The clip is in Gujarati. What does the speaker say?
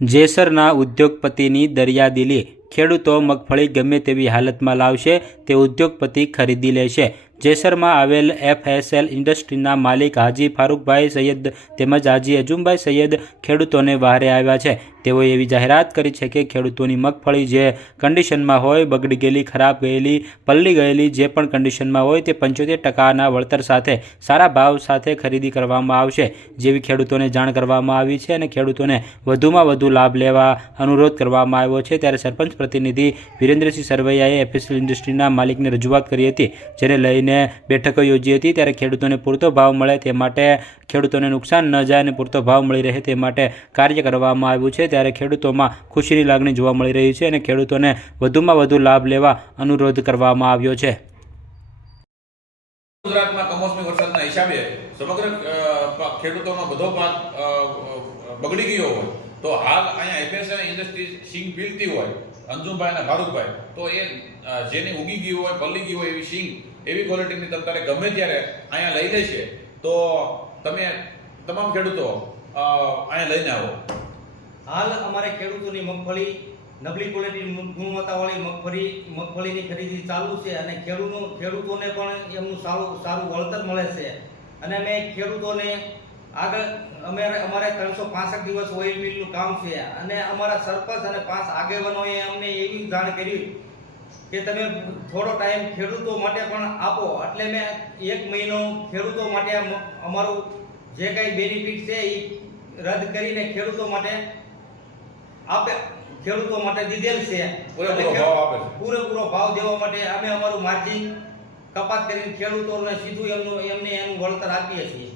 જેસરના ઉદ્યોગપતિની દરિયાદિલી, ખેડૂતો મગફળી ગમે તેવી હાલતમાં લાવશે તે ઉદ્યોગપતિ ખરીદી લેશે। જેસરમાં આવેલ FSL ઇન્ડસ્ટ્રીના માલિક હાજી ફારૂકભાઈ સૈયદ તેમજ હાજી અજુમભાઈ સૈયદ ખેડૂતોને વહારે આવ્યા છે। તેઓએ એવી જાહેરાત કરી છે કે ખેડૂતોની મગફળી જે કન્ડિશનમાં હોય, બગડી ગયેલી, ખરાબ ગયેલી, પલળી ગયેલી, જે પણ કન્ડિશનમાં હોય તે 75% વળતર સાથે સારા ભાવ સાથે ખરીદી કરવામાં આવશે, જેવી ખેડૂતોને જાણ કરવામાં આવી છે અને ખેડૂતોને વધુમાં વધુ લાભ લેવા અનુરોધ કરવામાં આવ્યો છે। ત્યારે સરપંચ પ્રતિનિધિ વિરેન્દ્રસિંહ સરવૈયાએ FSL ઇન્ડસ્ટ્રીના માલિકને રજૂઆત કરી હતી, જેને લઈને બેઠકો યોજી હતી। ત્યારે ખેડૂતોને પૂરતો ભાવ મળે તે માટે, ખેડૂતોને નુકસાન ન જાય અને પૂરતો ભાવ મળી રહે તે માટે કાર્ય કરવામાં આવ્યું છે। ત્યારે ખેડૂતોમાં ખુશીની લાગણી જોવા મળી રહી છે અને ખેડૂતોને વધુમાં વધુ લાભ લેવા અનુરોધ કરવામાં આવ્યો છે। ગુજરાતમાં કમોસમી વરસાદના હિસાબે સમગ્ર ખેડૂતોનો બધો પાક બગડી ગયો હોય તો હાલ અહીંયા FSL ઇન્ડસ્ટ્રી સિંગ પીલતી હોય અંજુમભાઈ અને ફારૂકભાઈ, તો એ જેની ઉગી ગઈ હોય, પલ્લી ગઈ હોય એવી સિંગ, એવી ક્વોલિટીની તમારે ગમે ત્યારે અહીંયા લઈ લેશે તો તમે તમામ ખેડૂતો અહીંયા લઈને આવો। હાલ અમારે ખેડૂતોની મગફળી નબળી ક્વોલિટી ગુણવત્તાવાળી મગફળીની ખરીદી ચાલુ છે અને ખેડૂતોને પણ એમનું સારું વળતર મળે છે અને અમે ખેડૂતોને આગળ અમારે 365 દિવસ ઓઇલ મિલનું કામ છે અને અમારા સરપંચ અને 5 આગેવાનોએ અમને એવી જાણ કરી કે તમે થોડો ટાઈમ ખેડૂતો માટે પણ આપો, એટલે મેં 1 મહિનો ખેડૂતો માટે અમારું જે કંઈ બેનિફિટ છે એ રદ કરીને ખેડૂતો માટે દીધેલ છે। પૂરેપૂરો ભાવ દેવા માટે અમે અમારું માર્જિન કપાત કરીને ખેડૂતોને સીધું એનું વળતર આપીએ છીએ।